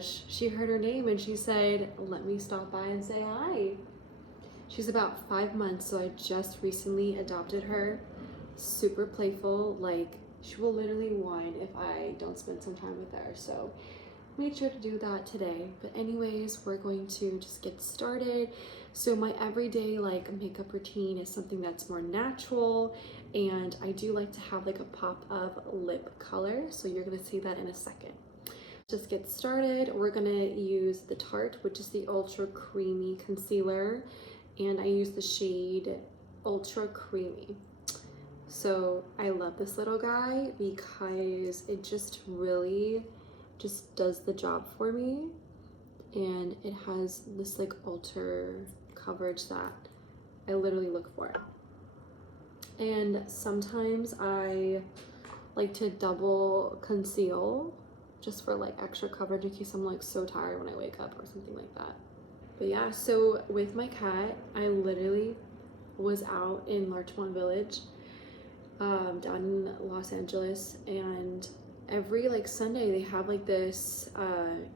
gosh, she heard her name and she said, let me stop by and say hi. She's about 5 months, so I just recently adopted her. Super playful, like she will literally whine if I don't spend some time with her. So made sure to do that today. But anyways, we're going to just get started. So my everyday like makeup routine is something that's more natural, and I do like to have like a pop of lip color. So you're gonna see that in a second. Just get started. We're gonna use the Tarte, which is the Ultra Creamy Concealer, and I use the shade Ultra Creamy. So I love this little guy because it just really just does the job for me, and it has this like ultra coverage that I literally look for. And sometimes I like to double conceal just for like extra coverage in case I'm like so tired when I wake up or something like that. But yeah, so with my cat, I literally was out in Larchmont Village down in Los Angeles, and every like Sunday they have like this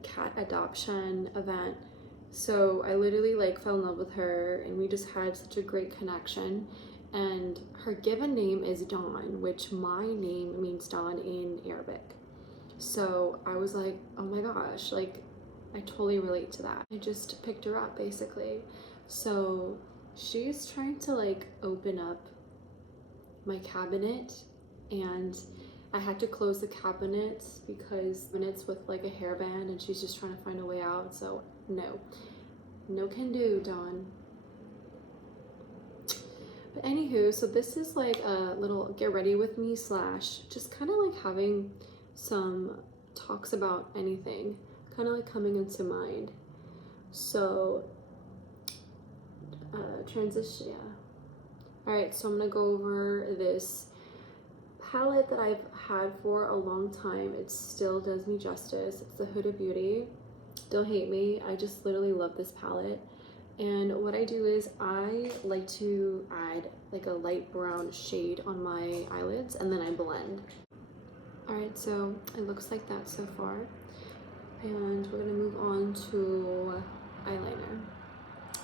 cat adoption event. So I literally like fell in love with her, and we just had such a great connection. And her given name is Dawn, which my name means dawn in Arabic. So I was like, oh my gosh, like I totally relate to that. I just picked her up basically. So she's trying to like open up my cabinet, and I had to close the cabinets because it's with like a hairband, and she's just trying to find a way out. So no can do, Dawn. But anywho, so this is like a little get ready with me slash just kind of like having some talks about anything kind of like coming into mind. So transition, yeah. All right, so I'm gonna go over this palette that I've had for a long time. It still does me justice. It's the Huda Beauty. Don't hate me, I just literally love this palette. And what I do is I like to add like a light brown shade on my eyelids, and then I blend. All right, so it looks like that so far. And we're gonna move on to eyeliner.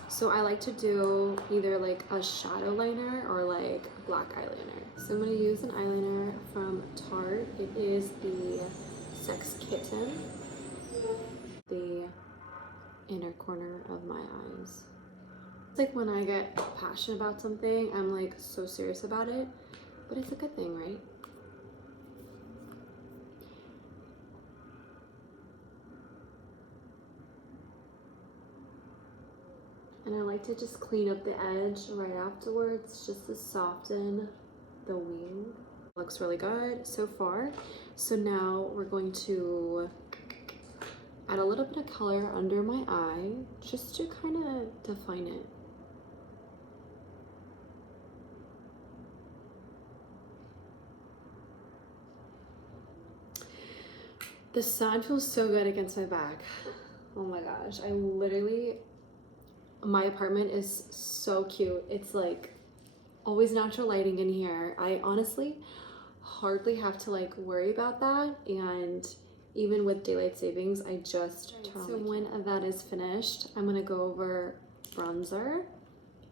So I like to do either like a shadow liner or like black eyeliner. So I'm gonna use an eyeliner from Tarte. It is the Sex Kitten. The inner corner of my eyes. It's like when I get passionate about something, I'm like so serious about it, but it's a good thing, right? And I like to just clean up the edge right afterwards, just to soften the wing. Looks really good so far. So now we're going to add a little bit of color under my eye, just to kind of define it. The sun feels so good against my back. Oh my gosh, I literally, my apartment is so cute. It's like always natural lighting in here. I honestly hardly have to like worry about that, and even with daylight savings, I just turn on. So when that is finished, I'm gonna go over bronzer.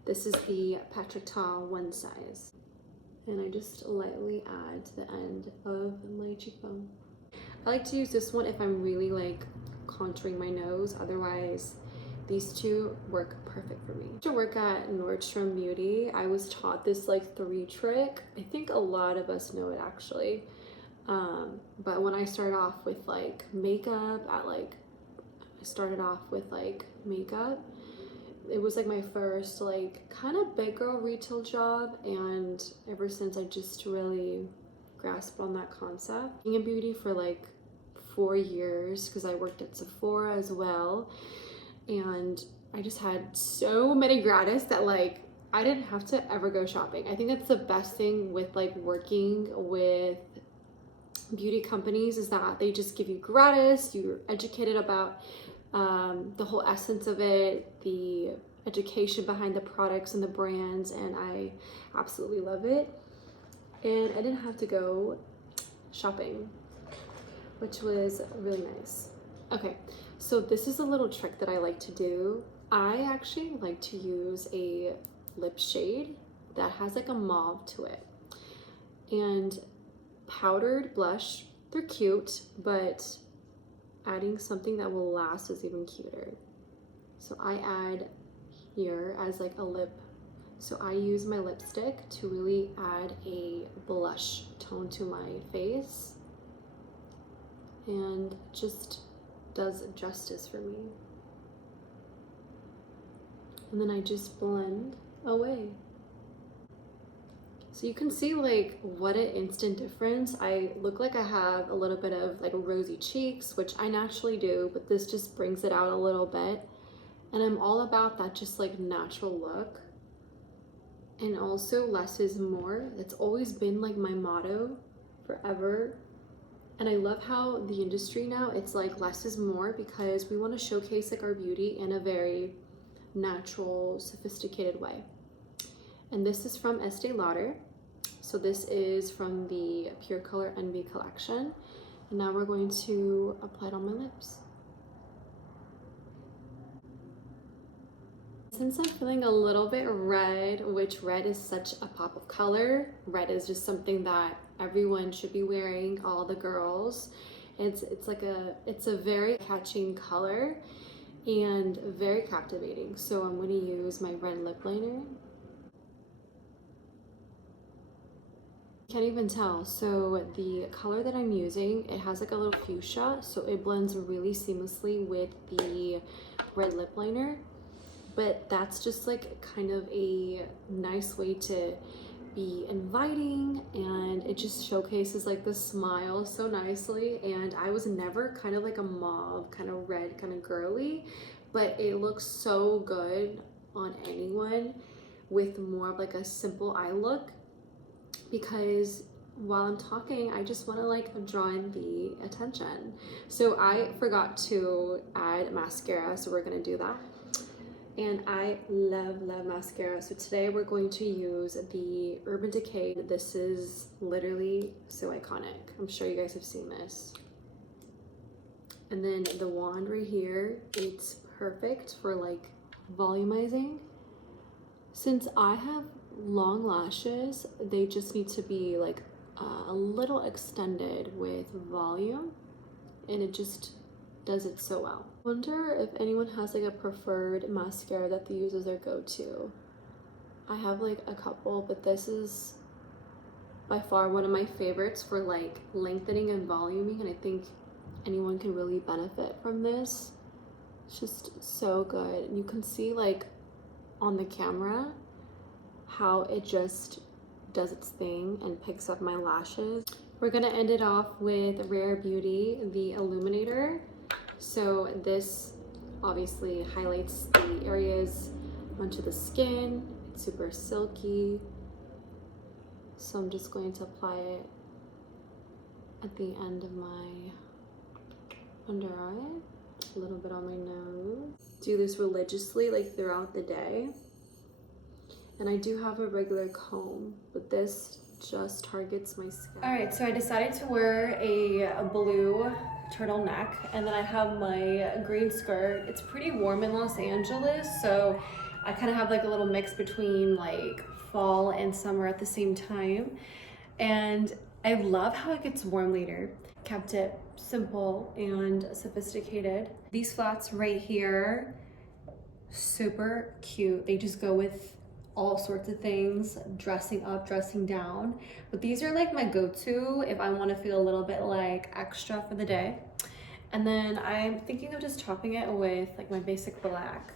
This is the Patrick Ta One Size, and I just lightly add to the end of my cheekbone. I like to use this one if I'm really like contouring my nose. Otherwise, these two work perfect for me. To work at Nordstrom Beauty, I was taught this like 3 trick. I think a lot of us know it actually. But when I started off with like makeup it was like my first like kind of big girl retail job, and ever since I just really grasped on that concept. Being in beauty for like 4 years, because I worked at Sephora as well, and I just had so many gratis that like I didn't have to ever go shopping. I think that's the best thing with like working with beauty companies, is that they just give you gratis. You're educated about the whole essence of it, the education behind the products and the brands, and I absolutely love it. And I didn't have to go shopping, which was really nice. Okay, So this is a little trick that I like to do. I actually like to use a lip shade that has like a mauve to it. And powdered blush, they're cute, but adding something that will last is even cuter. So I add here as like a lip. So I use my lipstick to really add a blush tone to my face, and just does justice for me. And then I just blend away. So you can see like what an instant difference. I look like I have a little bit of like rosy cheeks, which I naturally do, but this just brings it out a little bit. And I'm all about that just like natural look. And also less is more. That's always been like my motto forever. And I love how the industry now, it's like less is more, because we want to showcase like our beauty in a very natural, sophisticated way. And this is from Estee Lauder. So this is from the Pure Color Envy collection. And now we're going to apply it on my lips. Since I'm feeling a little bit red, which red is such a pop of color, red is just something that everyone should be wearing, all the girls. It's a very catching color and very captivating. So I'm going to use my red lip liner. Can't even tell. So the color that I'm using, it has like a little fuchsia, so it blends really seamlessly with the red lip liner. But that's just like kind of a nice way to be inviting, and it just showcases like the smile so nicely. And I was never kind of like a mauve, kind of red, kind of girly, but it looks so good on anyone with more of like a simple eye look, because while I'm talking, I just want to like draw in the attention. So I forgot to add mascara, so we're gonna do that. And I love mascara. So today we're going to use the Urban Decay. This is literally so iconic. I'm sure you guys have seen this. And then the wand right here, it's perfect for like volumizing. Since I have long lashes, they just need to be like a little extended with volume, and it just does it so well. I wonder if anyone has like a preferred mascara that they use as their go-to. I have like a couple, but this is by far one of my favorites for like lengthening and voluming, and I think anyone can really benefit from this. It's just so good. And you can see like on the camera how it just does its thing and picks up my lashes. We're gonna end it off with Rare Beauty, the Illuminator. So this obviously highlights the areas onto the skin. It's super silky. So I'm just going to apply it at the end of my under eye, a little bit on my nose. Do this religiously like throughout the day. And I do have a regular comb, but this just targets my skin. All right, so I decided to wear a blue turtleneck, and then I have my green skirt. It's pretty warm in Los Angeles, so I kind of have like a little mix between like fall and summer at the same time. And I love how it gets warm later. Kept it simple and sophisticated. These flats right here, super cute. They just go with all sorts of things, dressing up, dressing down. But these are like my go-to if I want to feel a little bit like extra for the day. And then I'm thinking of just topping it with like my basic black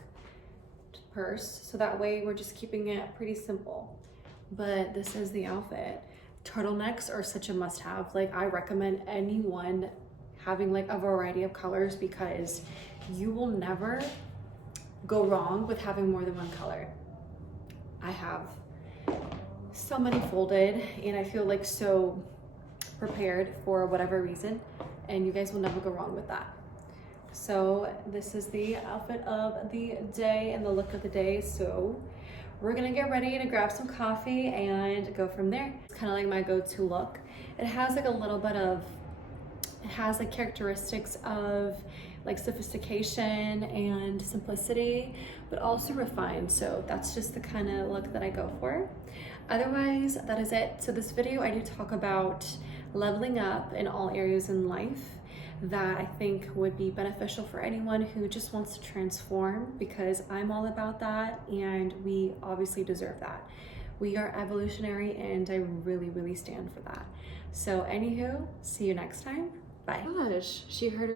purse, so that way we're just keeping it pretty simple. But this is the outfit. Turtlenecks are such a must-have. Like I recommend anyone having like a variety of colors, because you will never go wrong with having more than one color. I have so many folded, and I feel like so prepared for whatever reason, and you guys will never go wrong with that. So this is the outfit of the day and the look of the day. So we're gonna get ready to grab some coffee and go from there. It's kind of like my go-to look. It has like a little bit of, it has like characteristics of like sophistication and simplicity, but also refined. So that's just the kind of look that I go for. Otherwise, that is it. So this video, I do talk about leveling up in all areas in life that I think would be beneficial for anyone who just wants to transform, because I'm all about that and we obviously deserve that. We are evolutionary and I really, really stand for that. So anywho, see you next time. Bye. Gosh, she heard